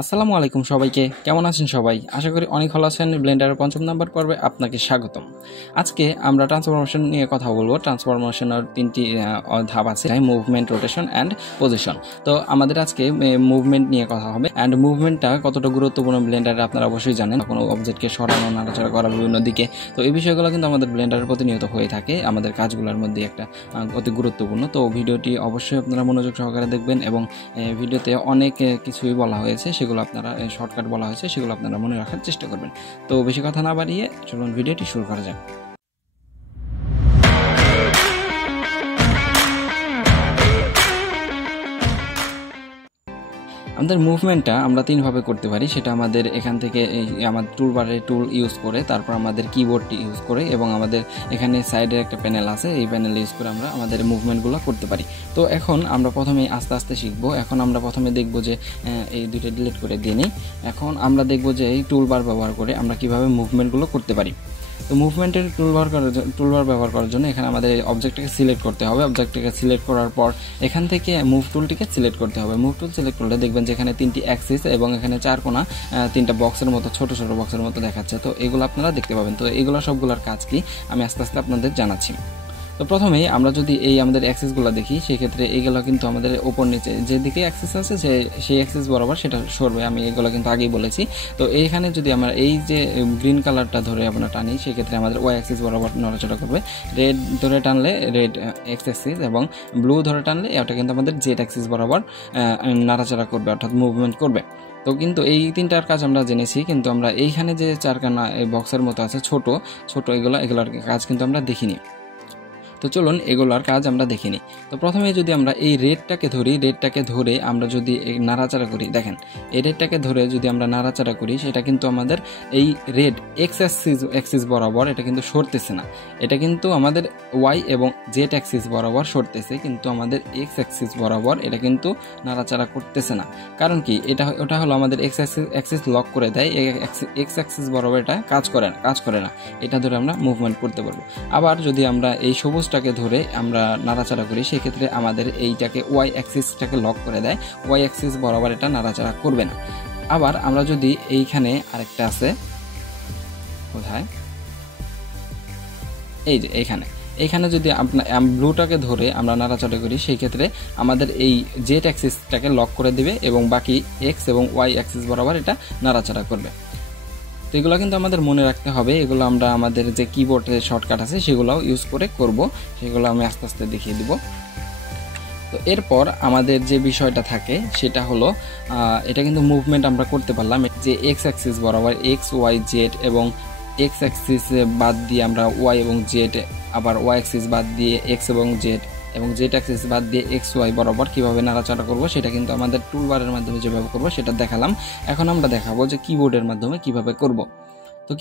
আসসালামু আলাইকুম সবাইকে, কেমন আছেন সবাই? আশা করি অনেক ভালো আছেন। ব্লেন্ডারের ৫ম নাম্বার পর্বে আপনাকে স্বাগতম। আজকে আমরা ট্রান্সফরমেশন নিয়ে কথা বলবো। ট্রান্সফরমেশনের ৩টি ধাপ আছে, মুভমেন্ট, রোটেশন অ্যান্ড পজিশন। তো আমাদের আজকে মুভমেন্ট নিয়ে কথা হবে। অ্যান্ড মুভমেন্টটা কতটা গুরুত্বপূর্ণ ব্লেন্ডারে আপনারা অবশ্যই জানেন। কোনো অবজেক্টকে সরানো, নাড়াচাড়া করা বিভিন্ন দিকে, তো এই বিষয়গুলো কিন্তু আমাদের ব্লেন্ডারের প্রতিনিয়ত হয়ে থাকে। আমাদের কাজগুলোর মধ্যে একটা অতি গুরুত্বপূর্ণ। তো ভিডিওটি অবশ্যই আপনারা মনোযোগ সহকারে দেখবেন এবং ভিডিওতে অনেক কিছুই বলা হয়েছে, সেগুলো আপনারা শর্টকাট বলা হয়েছে, সেগুলো আপনারা মনে রাখার চেষ্টা করবেন। তো বেশি কথা না বাড়িয়ে চলুন ভিডিওটি শুরু করা যাক। আমাদের মুভমেন্টটা আমরা তিনভাবে করতে পারি। সেটা আমাদের এখান থেকে আমার টুলবারে টুল ইউজ করে, তারপর আমাদের কিবোর্ডটি ইউজ করে, এবং আমাদের এখানে সাইডের একটা প্যানেল আছে, এই প্যানেল ইউজ করে আমরা আমাদের মুভমেন্টগুলো করতে পারি। তো এখন আমরা প্রথমে আস্তে আস্তে শিখবো। এখন আমরা প্রথমে দেখবো যে এই দুইটা ডিলিট করে দিয়ে নিই। এখন আমরা দেখবো যে এই টুলবার ব্যবহার করে আমরা কিভাবে মুভমেন্টগুলো করতে পারি। তো মুভমেন্টের টুলবার ব্যবহার করার জন্য এখানে আমাদের অবজেক্টটাকে সিলেক্ট করতে হবে। অবজেক্টটাকে সিলেক্ট করার পর এখান থেকে মুভ টুলটিকে সিলেক্ট করতে হবে। মুভ টুল সিলেক্ট করলে দেখবেন যে এখানে 3টি অ্যাক্সিস এবং এখানে 4 কোণা 3টা বক্সের মতো ছোট ছোট বক্সের মতো দেখাচ্ছে। তো এগুলো আপনারা দেখতে পাবেন। তো এগুলো সবগুলোর কাজ কি আমি আস্তে আস্তে আপনাদের জানাচ্ছি। তো প্রথমেই আমরা যদি এই আমাদের অ্যাক্সেসগুলো দেখি, সেক্ষেত্রে এইগুলো কিন্তু আমাদের ওপর নিচে যেদিকে অ্যাক্সেস আছে সেই অ্যাক্সেস বরাবর সেটা সরবে। আমি এগুলো কিন্তু আগেই বলেছি। তো এইখানে যদি আমরা এই যে গ্রিন কালারটা ধরে আমরা টানি, সেক্ষেত্রে আমাদের ওয়াই অ্যাক্সিস বরাবর নড়াচড়া করবে। রেড ধরে টানলে রেড এক্স অ্যাক্সিস, এবং ব্লু ধরে টানলে এটা কিন্তু আমাদের জেড অ্যাক্সিস বরাবর নাড়াচাড়া করবে, অর্থাৎ মুভমেন্ট করবে। তো কিন্তু এই তিনটার কাজ আমরা জেনেছি, কিন্তু আমরা এইখানে যে চারখানা এই বক্সের মতো আছে ছোট ছোট এগুলোর কাজ কিন্তু আমরা দেখিনি। তো চলুন এগুলোর কাজ আমরা দেখিনি। তো প্রথমে যদি আমরা এই রেডটাকে ধরে আমরা যদি নাড়াচাড়া করি, দেখেন এই রেডটাকে ধরে যদি আমরা নাড়াচাড়া করি, সেটা কিন্তু আমাদের এই রেড এক্স অ্যাক্সিস বরাবর এটা কিন্তু সরতেছে না। এটা কিন্তু আমাদের ওয়াই এবং জেড অ্যাক্সিস বরাবর সরতেছে, কিন্তু আমাদের এক্স অ্যাক্সিস বরাবর এটা কিন্তু নাড়াচাড়া করতেছে না। কারণ কি? ওটা হলো আমাদের এক্স অ্যাক্সিস লক করে দেয়, এক্স অ্যাক্সিস বরাবর এটা কাজ করে না। এটা ধরে আমরা মুভমেন্ট করতে পারবো। আবার যদি আমরা এই সবুজ ধরে আমরা নাড়াচাড়া করি, সেক্ষেত্রে আমাদের এইটাকে ওয়াই অ্যাক্সিসটাকে লক করে দেয়, ওয়াই অ্যাক্সিস বরাবর এটা নাড়াচাড়া করবে না। আবার আমরা যদি এইখানে আরেকটা আছে, কোথায়, এই যে এইখানে যদি আপনার ব্লুটাকে ধরে আমরা নাড়াচাড়া করি, সেই ক্ষেত্রে আমাদের এই জেড অ্যাক্সিসটাকে লক করে দিবে এবং বাকি এক্স এবং ওয়াই অ্যাক্সিস বরাবর এটা নাড়াচাড়া করবে। তো এগুলো কিন্তু আমাদের মনে রাখতে হবে। এগুলো আমরা আমাদের যে কিবোর্ডের শর্টকাট আছে সেগুলোও ইউজ করে করব, সেগুলো আমি আস্তে আস্তে দেখিয়ে দিব। তো এরপর আমাদের যে বিষয়টা থাকে সেটা হলো এটা কিন্তু মুভমেন্ট আমরা করতে পারলাম যে এক্স অ্যাক্সিস বরাবর এক্স ওয়াই জেড, এবং এক্স অ্যাক্সিস বাদ দিয়ে আমরা ওয়াই এবং জেড, আবার ওয়াই অ্যাক্সিস বাদ দিয়ে এক্স এবং জেড, এবং জেড অ্যাক্সিস বাদ দিয়ে এক্স ওয়াই বরাবর কীভাবে নাড়াচাড়া করবো, সেটা কিন্তু আমাদের টুলবারের মাধ্যমে যেভাবে করবো সেটা দেখালাম। এখন আমরা দেখাবো যে কিবোর্ডের মাধ্যমে কিভাবে করব। তো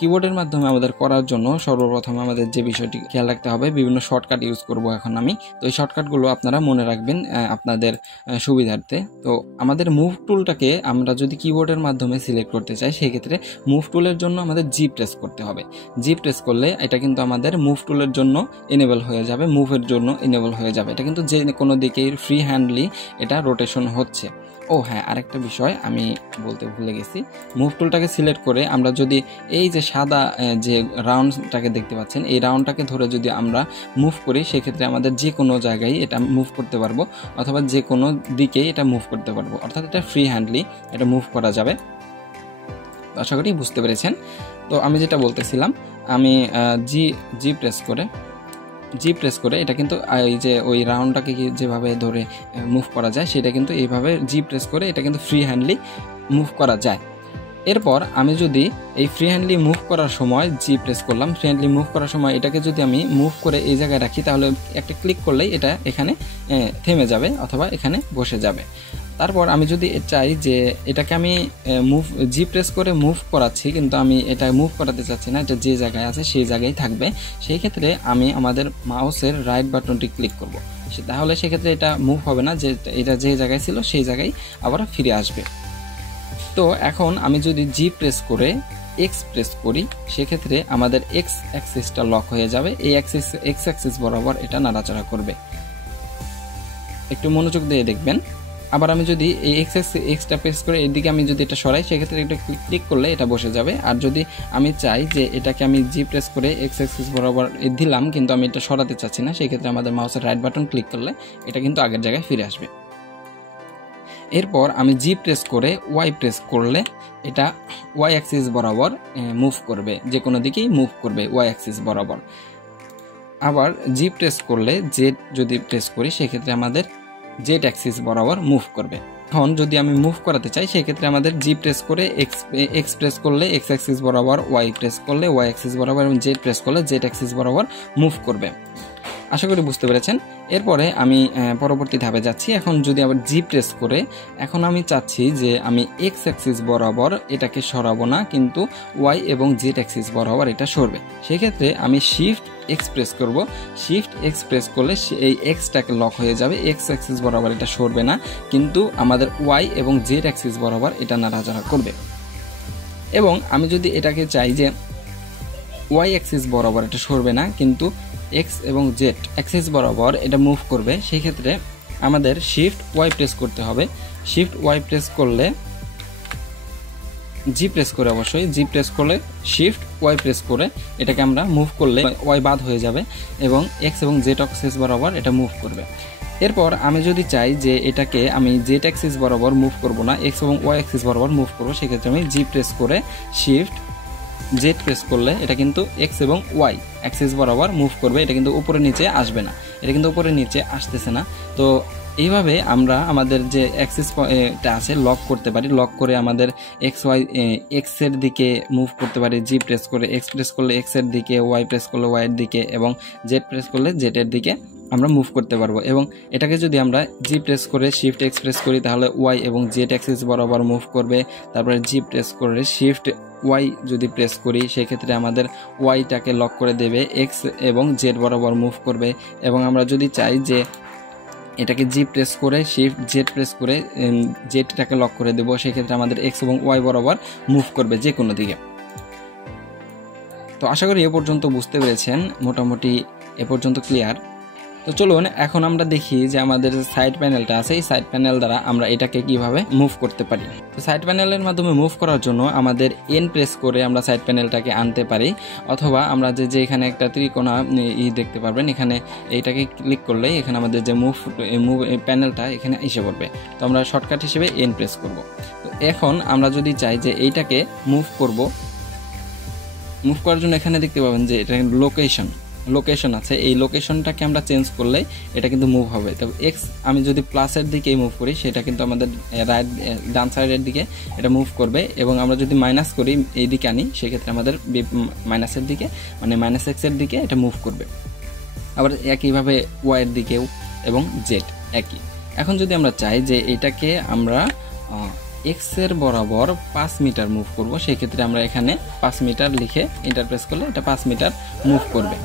কিবোর্ডের মাধ্যমে আমাদের করার জন্য সর্বপ্রথমে আমাদের যে বিষয়টি খেয়াল রাখতে হবে, বিভিন্ন শর্টকাট ইউজ করব এখন আমি। তো এই শর্টকাটগুলো আপনারা মনে রাখবেন আপনাদের সুবিধার্থে। তো আমাদের মুভ টুলটাকে আমরা যদি কিবোর্ডের মাধ্যমে সিলেক্ট করতে চাই, সেক্ষেত্রে মুভ টুলের জন্য আমাদের জি প্রেস করতে হবে। জি প্রেস করলে এটা কিন্তু আমাদের মুভ টুলের জন্য এনেবল হয়ে যাবে, মুভের জন্য এনেবল হয়ে যাবে। এটা কিন্তু যে কোনো দিকেই ফ্রি হ্যান্ডলি এটা রোটেশন হচ্ছে। ও হ্যাঁ, আরেকটা বিষয় আমি বলতে ভুলে গেছি। মুভ টুলটাকে সিলেক্ট করে আমরা যদি এই যে সাদা যে রাউন্ডটাকে দেখতে পাচ্ছেন, এই রাউন্ডটাকে ধরে যদি আমরা মুভ করি, সেক্ষেত্রে আমাদের যে কোনো জায়গায় এটা মুভ করতে পারবো, অথবা যে কোনো দিকেই এটা মুভ করতে পারবো, অর্থাৎ এটা ফ্রি হ্যান্ডলি এটা মুভ করা যাবে। আশা করি বুঝতে পেরেছেন। তো আমি যেটা বলতেছিলাম, আমি জি প্রেস করে এটা কিন্তু এই যে ওই রাউন্ডটাকে যেভাবে ধরে মুভ করা যায়, সেটা কিন্তু এইভাবে জি প্রেস করে এটা কিন্তু ফ্রি হ্যান্ডলি মুভ করা যায়। এরপর আমি যদি এই ফ্রি হ্যান্ডলি মুভ করার সময় জি প্রেস করলাম, ফ্রি হ্যান্ডলি মুভ করার সময় এটাকে যদি আমি মুভ করে এই জায়গায় রাখি, তাহলে একটা ক্লিক করলেই এটা এখানে থেমে যাবে অথবা এখানে বসে যাবে। তারপর আমি যদি চাই যে এটাকে আমি জি প্রেস করে মুভ করাচ্ছি, কিন্তু আমি এটা মুভ করাতে চাচ্ছি না, এটা যে জায়গায় আছে সেই জায়গায় থাকবে, সেই ক্ষেত্রে আমি আমাদের মাউসের রাইট বাটনটি ক্লিক করব। তাহলে সেক্ষেত্রে এটা মুভ হবে না, যে এটা যে জায়গায় ছিল সেই জায়গায় আবার ফিরে আসবে। তো এখন আমি যদি জি প্রেস করে এক্স প্রেস করি, সেক্ষেত্রে আমাদের এক্স অ্যাক্সিসটা লক হয়ে যাবে, এই এক্স অ্যাক্সিস বরাবর এটা নাড়াচাড়া করবে। একটু মনোযোগ দিয়ে দেখবেন। আবার আমি যদি এই এক্সটা প্রেস করে এদিকে আমি যদি এটা সরাই সেক্ষেত্রে এটা ক্লিক করলে এটা বসে যাবে। আর যদি আমি চাই যে এটাকে আমি জি প্রেস করে এক্স অ্যাক্সিস বরাবর দিলাম কিন্তু আমি এটা সরাতে চাচ্ছি না, সেই ক্ষেত্রে আমাদের মাউসের রাইট বাটন ক্লিক করলে এটা কিন্তু আগের জায়গায় ফিরে আসবে। এরপর আমি জি প্রেস করে ওয়াই প্রেস করলে এটা ওয়াই অ্যাক্সিস বরাবর মুভ করবে, যে কোনো দিকেই মুভ করবে ওয়াই অ্যাক্সিস বরাবর। আবার জি প্রেস করলে জেড যদি প্রেস করি সেক্ষেত্রে আমাদের জেড অ্যাক্সিস বরাবর মুভ করবে। এখন যদি আমি মুভ করাতে চাই সেক্ষেত্রে আমাদের জি প্রেস করে এক্স প্রেস করলে এক্স অ্যাক্সিস বরাবর, ওয়াই প্রেস করলে ওয়াই অ্যাক্সিস বরাবর এবং জেড প্রেস করলে জেড অ্যাক্সিস বরাবর মুভ করবে। আশা করি বুঝতে পেরেছেন। এরপরে আমি পরবর্তী ধাপে যাচ্ছি। এখন যদি আবার জি প্রেস করে এখন আমি চাচ্ছি যে আমি এক্স অ্যাক্সিস বরাবর এটাকে সরাবো না, কিন্তু ওয়াই এবং জেড অ্যাক্সিস বরাবর এটা সরবে। সেক্ষেত্রে আমি শিফট এক্স প্রেস করব। শিফট এক্স প্রেস করলে এই এক্সটাকে লক হয়ে যাবে, এক্স অ্যাক্সিস বরাবর এটা সরবে না, কিন্তু আমাদের ওয়াই এবং জেড অ্যাক্সিস বরাবর এটা নাড়াচাড়া করবে। এবং আমি যদি এটাকে চাই যে ওয়াই অ্যাক্সিস বরাবর এটা সরবে না কিন্তু এক্স এবং জেড অ্যাক্সিস বরাবর এটা মুভ করবে, সেই ক্ষেত্রে আমাদের শিফট ওয়াই প্রেস করতে হবে। শিফট ওয়াই প্রেস করলে জি প্রেস করে, অবশ্যই জি প্রেস করলে শিফট ওয়াই প্রেস করে এটাকে আমরা মুভ করলে ওয়াই বাদ হয়ে যাবে এবং এক্স এবং জেড অ্যাক্সিস বরাবর এটা মুভ করবে। এরপর আমি যদি চাই যে এটাকে আমি জেড অ্যাক্সিস বরাবর মুভ করব না, এক্স এবং ওয়াই অ্যাক্সিস বরাবর মুভ করবো, সেক্ষেত্রে আমি জি প্রেস করে শিফট জেড প্রেস করলে এটা কিন্তু এক্স এবং ওয়াই অ্যাক্সিস বরাবর মুভ করবে, এটা কিন্তু উপরে নিচে আসবে না, এটা কিন্তু উপরে নিচে আসতেছে না। তো এইভাবে আমরা আমাদের যে অ্যাক্সিসটা আছে লক করতে পারি, লক করে আমাদের এক্স এর দিকে মুভ করতে পারি। জি প্রেস করে এক্স প্রেস করলে এক্স এর দিকে, ওয়াই প্রেস করলে ওয়াই এর দিকে এবং জেড প্রেস করলে জেড এর দিকে আমরা মুভ করতে পারবো। এবং এটাকে যদি আমরা জি প্রেস করে শিফট এক্স প্রেস করি তাহলে ওয়াই এবং জেড অ্যাক্সিস বরাবর মুভ করবে। তারপরে জি প্রেস করে শিফট ওয়াই যদি প্রেস করি সেক্ষেত্রে আমাদের ওয়াইটাকে লক করে দেবে, এক্স এবং জেড বরাবর মুভ করবে। এবং আমরা যদি চাই যে এটাকে জি প্রেস করে শিফট জেড প্রেস করে জেডটাকে লক করে দেবো, সেক্ষেত্রে আমাদের এক্স এবং ওয়াই বরাবর মুভ করবে যে কোনো দিকে। তো আশা করি এ পর্যন্ত বুঝতে পেরেছেন, মোটামুটি এ পর্যন্ত ক্লিয়ার। তো চলুন এখন আমরা দেখি যে আমাদের সাইড প্যানেলটা আছে, এই সাইড প্যানেল দ্বারা আমরা এটাকে কিভাবে মুভ করতে পারি। তো সাইড প্যানেলের মাধ্যমে মুভ করার জন্য আমাদের এন প্রেস করে আমরা সাইড প্যানেলটাকে আনতে পারি, অথবা আমরা যে এখানে একটা ত্রিকোণা দেখতে পারবেন, এখানে এইটাকে ক্লিক করলেই এখানে আমাদের যে মুভ প্যানেলটা এখানে এসে পড়বে। তো আমরা শর্টকাট হিসেবে এন প্রেস করব। তো এখন আমরা যদি চাই যে এইটাকে মুভ করার জন্য এখানে দেখতে পাবেন যে এটা লোকেশন আছে, এই লোকেশনটাকে আমরা চেঞ্জ করলে এটা কিন্তু মুভ হবে। তবে এক্স আমি যদি প্লাসের দিকে মুভ করি সেটা কিন্তু আমাদের ডান সাইডের দিকে এটা মুভ করবে, এবং আমরা যদি মাইনাস করি এই দিকে আনি সেক্ষেত্রে আমাদের মাইনাসের দিকে মানে মাইনাস এক্সের দিকে এটা মুভ করবে। আবার একইভাবে ওয়াইয়ের দিকেও এবং জেড একই। এখন যদি আমরা চাই যে এটাকে আমরা এক্স এর বরাবর 5 মিটার মুভ করব, সেই ক্ষেত্রে আমরা এখানে 5 মিটার লিখে এন্টার প্রেস করলে এটা 5 মিটার মুভ করবে।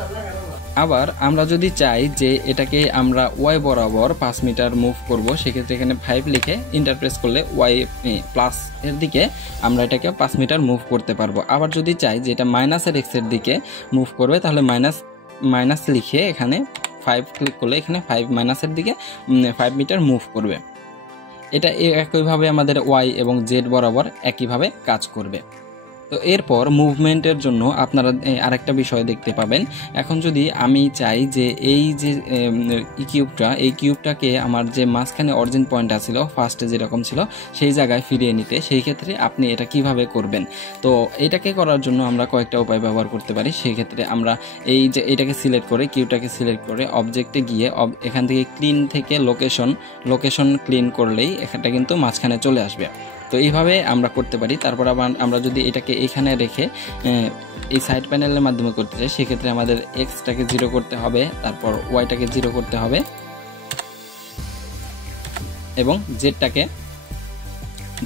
আবার আমরা যদি চাই যে এটাকে আমরা ওয়াই বরাবর 5 মিটার মুভ করব, সেক্ষেত্রে এখানে 5 লিখে এন্টার প্রেস করলে ওয়াই প্লাস এর দিকে আমরা এটাকে 5 মিটার মুভ করতে পারবো। আবার যদি চাই যে এটা মাইনাসের এক্স এর দিকে মুভ করবে তাহলে মাইনাস লিখে এখানে 5 ক্লিক করলে এখানে 5 মাইনাসের দিকে 5 মিটার মুভ করবে। এটা একইভাবে আমাদের ওয়াই এবং জেড বরাবর একইভাবে কাজ করবে। তো এরপর মুভমেন্টের জন্য আপনারা আরেকটা বিষয় দেখতে পাবেন। এখন যদি আমি চাই যে এই যে এই কিউবটাকে আমার যে মাঝখানে অরিজিন পয়েন্টটা ছিল ফার্স্টে যেরকম ছিল সেই জায়গায় ফিরিয়ে নিতে, সেই ক্ষেত্রে আপনি এটা কিভাবে করবেন। তো এটাকে করার জন্য আমরা কয়েকটা উপায় ব্যবহার করতে পারি। সেই ক্ষেত্রে আমরা এই যে এটাকে সিলেক্ট করে কিউবটাকে সিলেক্ট করে অবজেক্টে গিয়ে এখান থেকে ক্লিন থেকে লোকেশন ক্লিন করলেই এটা কিন্তু মাঝখানে চলে আসবে। তো এইভাবে আমরা করতে পারি। তারপর আবার আমরা যদি এটাকে এখানে রেখে এই সাইড প্যানেলের মাধ্যমে করতে চাই সেক্ষেত্রে আমাদের এক্সটাকে 0 করতে হবে, তারপর ওয়াইটাকে 0 করতে হবে এবং জেডটাকে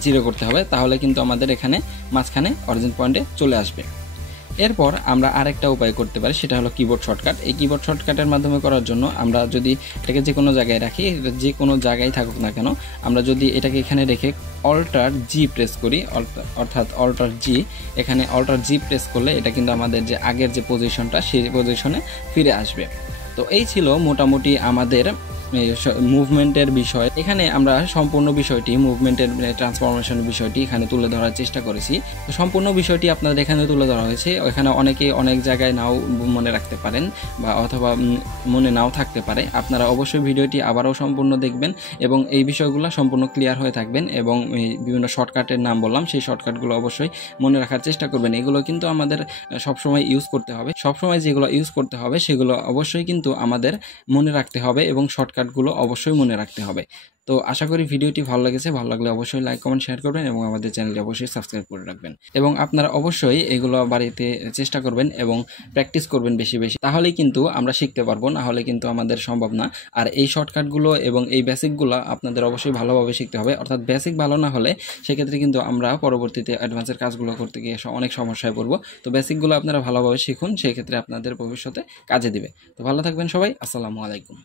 0 করতে হবে, তাহলে কিন্তু আমাদের এখানে মাঝখানে অরিজিন পয়েন্টে চলে আসবে। এরপর আমরা আরেকটা উপায় করতে পারি, সেটা হলো কিবোর্ড শর্টকাট। এই কিবোর্ড শর্টকাটের মাধ্যমে করার জন্য আমরা যদি এটাকে যে কোনো জায়গায় রাখি, যে কোনো জায়গায় থাকুক না কেন, আমরা যদি এটাকে এখানে রেখে অল্টার জি প্রেস করি, অর্থাৎ অল্টার জি, এখানে অল্টার জি প্রেস করলে এটা কিন্তু আমাদের যে আগের যে পজিশনটা সেই পজিশনে ফিরে আসবে। তো এই ছিল মোটামুটি আমাদের মুভমেন্টের বিষয়, এখানে আমরা সম্পূর্ণ বিষয়টি মুভমেন্টের ট্রান্সফরমেশন বিষয়টি এখানে তুলে ধরার চেষ্টা করেছি। তো সম্পূর্ণ বিষয়টি আপনাদের এখানে তুলে ধরা হয়েছে। এখানে অনেকে অনেক জায়গায় নাও মনে রাখতে পারেন বা অথবা মনে নাও থাকতে পারে। আপনারা অবশ্যই ভিডিওটি আবারও সম্পূর্ণ দেখবেন এবং এই বিষয়গুলো সম্পূর্ণ ক্লিয়ার হয়ে থাকবেন এবং বিভিন্ন শর্টকাটের নাম বললাম, সেই শর্টকাটগুলো অবশ্যই মনে রাখার চেষ্টা করবেন। এগুলো কিন্তু আমাদের সবসময় ইউজ করতে হবে, সবসময় যেগুলো ইউজ করতে হবে সেগুলো অবশ্যই কিন্তু আমাদের মনে রাখতে হবে এবং শর্টকাটগুলো অবশ্যই মনে রাখতে হবে। তো আশা করি ভিডিওটি ভালো লেগেছে। ভালো লাগলে অবশ্যই লাইক কমেন্ট শেয়ার করবেন এবং আমাদের চ্যানেলটি অবশ্যই সাবস্ক্রাইব করে রাখবেন এবং আপনারা অবশ্যই এগুলো বাড়িতে চেষ্টা করবেন এবং প্র্যাকটিস করবেন বেশি বেশি, তাহলেই কিন্তু আমরা শিখতে পারবো, না হলে কিন্তু আমাদের সম্ভব না। আর এই শর্টকাটগুলো এবং এই বেসিকগুলো আপনাদের অবশ্যই ভালোভাবে শিখতে হবে, অর্থাৎ বেসিক ভালো না হলে সেক্ষেত্রে কিন্তু আমরা পরবর্তীতে অ্যাডভান্সের কাজগুলো করতে গিয়ে অনেক সমস্যায় পড়বো। তো বেসিকগুলো আপনারা ভালোভাবে শিখুন, সেই ক্ষেত্রে আপনাদের ভবিষ্যতে কাজে দিবে। তো ভালো থাকবেন সবাই, আসসালামু আলাইকুম।